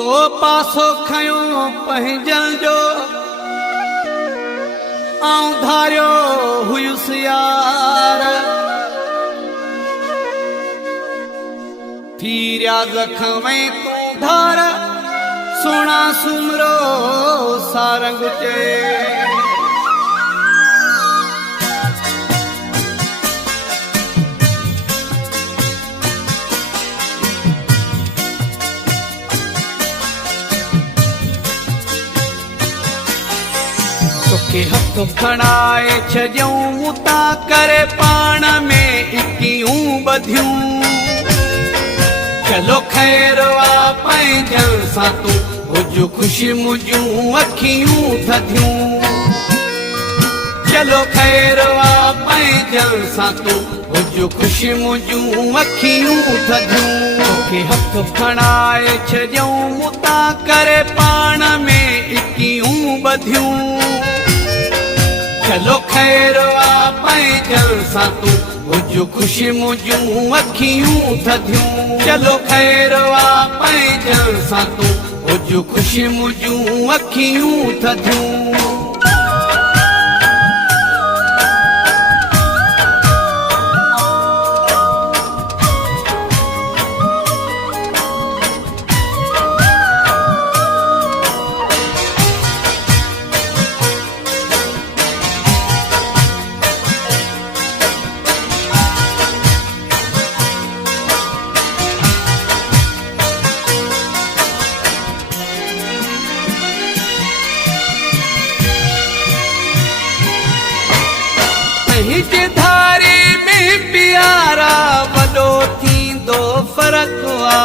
तो पासो खयो पंहिंजल जो आऊं धारियो हुयुसि यार थीरिया जख्म तूं धार सोना सुमरो सारंग चे तोखे हथ खणाए छॾियूं मुता करे पाण में इकियूं ॿधियूं चलो ख़ैर आ पंहिंजनि सां तूं हुज ख़ुशि मुंहिंजूं अखियूं थधियूं चलो ख़ैर आ पंहिंजनि सां तूं हुज ख़ुशि मुंहिंजूं अखियूं थधियूं तोखे हथ खणाए छॾियूं मुता करे पाण में इकियूं ॿधियूं चलो ख़ैर आ पंहिंजनि सां तूं हुज ख़ुशि मुंहिंजूं अखियूं थधियूं चलो ख़ैर आ पंहिंजनि सां तूं हुज ख़ुशि मुंहिंजूं अखियूं थधियूं हिते धारी में प्यारा वॾो थींदो फ़र्क़ु आ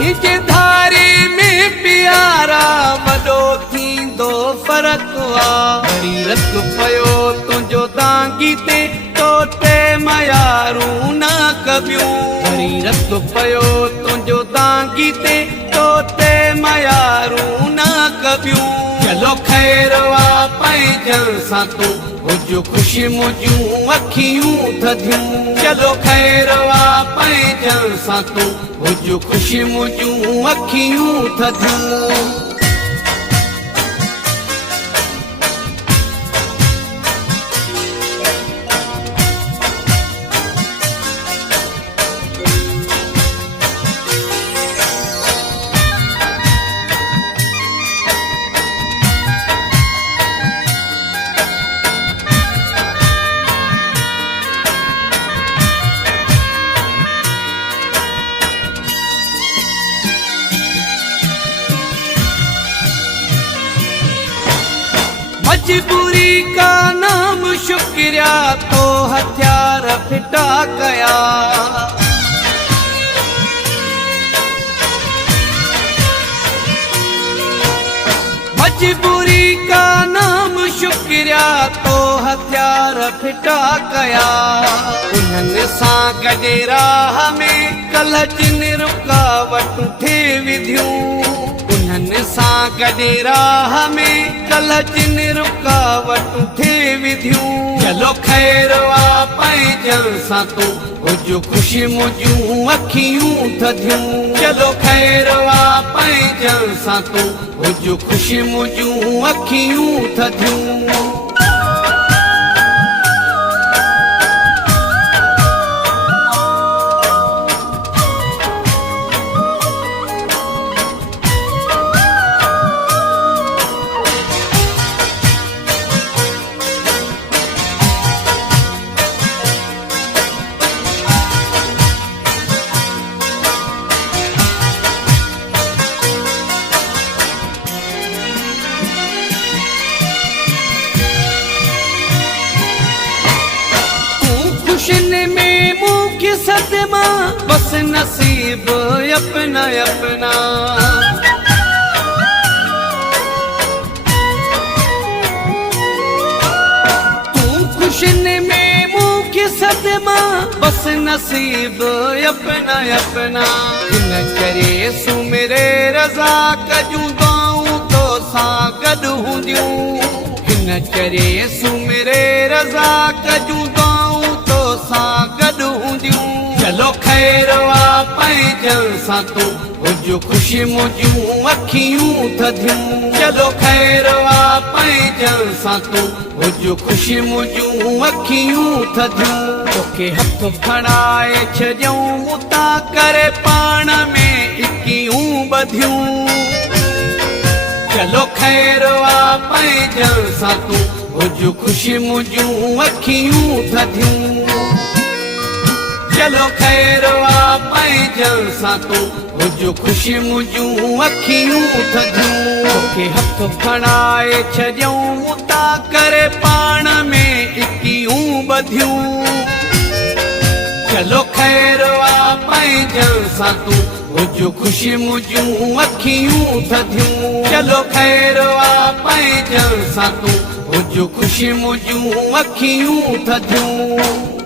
हिते धारी में प्यारा वॾो थींदो फ़र्क़ु आ वरी रत पियो तुंहिंजो दांगी ते तोते मयारूं न कबियूं वरी रत पियो तुंहिंजो दांगी ते तोते मयारूं न कबियूं चलो ख़ैर आ पंहिंजनि सां तूं हुज ख़ुशि मुंहिंजूं अखियूं थधियूं चलो ख़ैर आ पंहिंजनि सां तूं हुज ख़ुशि मुंहिंजूं अखियूं थधियूं मजबूरी का नाम शुक्रिया तो हथियार फिटा कया मजबूरी का नाम शुक्रिया तो हथियार फिटा कया उन्हनि सां गॾे राह में कल्ह जिन रुकावटूं थे विधियूं उन्हनि सां गॾे राह में कल्ह जिन रुकावटूं थे विधियूं चलो ख़ैर आ पंहिंजनि सां तूं हुज ख़ुशि मुंहिंजूं अखियूं थधियूं चलो ख़ैर आ पंहिंजनि सां तूं हुज ख़ुशि मुंहिंजूं अखियूं थधियूं खुशिन में मुख्य सदमा बस नसीब अपना अपना तू खुशिन में मुख्य सदमा बस नसीब अपना अपना इन करे सुमिरे रज़ा कजूं दाऊं तो सां गॾु हूंदियूं इन करे सुमिरे रज़ा कजूं दाऊं तो चलो खैर वा पंहिंजनि सां तूं हुज ख़ुशि मुंहिंजूं अखियूं थधियूं चलो खैर वा पंहिंजनि सां तूं हुज ख़ुशि मुंहिंजूं अखियूं थधियूं तोखे हथ खणाए छॾियऊं उतां करे पाण में इकियूं ॿधियूं चलो खैर वा पंहिंजनि सां तूं हुज ख़ुशि मुंहिंजूं अखियूं थधियूं चलो खैर वा पंहिंजनि सां तूं हुज ख़ुशि मुंहिंजूं अखियूं थधियूं तोखे हथ खणाए छॾियऊं उतां करे पाण में इकियूं ॿधियूं चलो खैर वा पंहिंजनि सां तूं हुज ख़ुशि मुंहिंजूं अखियूं थधियूं चलो खैर वा पंहिंजनि सां तूं हुज ख़ुशि मुंहिंजूं अखियूं थधियूं